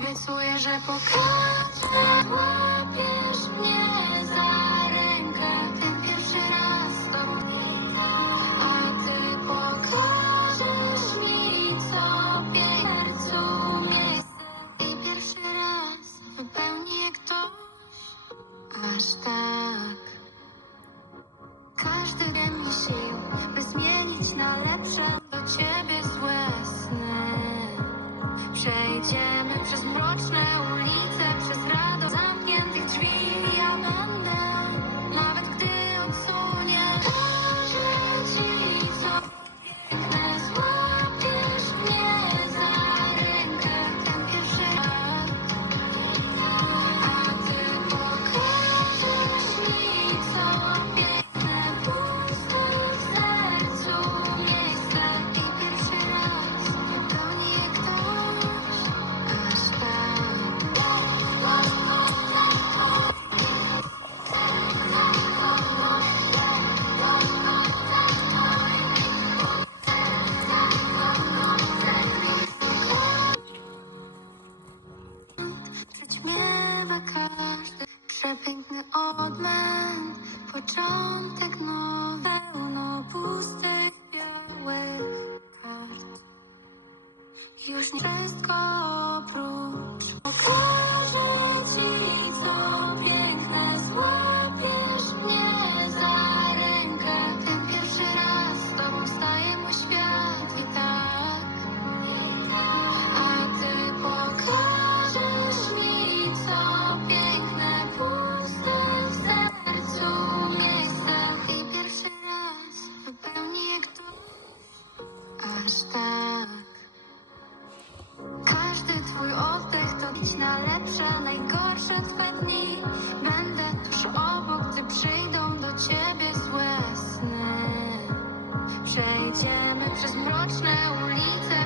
Obiecuję, że pokażę Łapiesz mnie za rękę. Ten pierwszy raz z tobą A ty pokażesz mi co w sercu miejsce I pierwszy raz wypełni je ktoś Aż tak. Każdy mi sił, by zmienić na lepsze do ciebie I think the old man for joy. Na lepsze, najgorsze twe dni. Będę tuż obok, gdy przyjdą do ciebie złe sny. Przejdziemy przez mroczne ulice,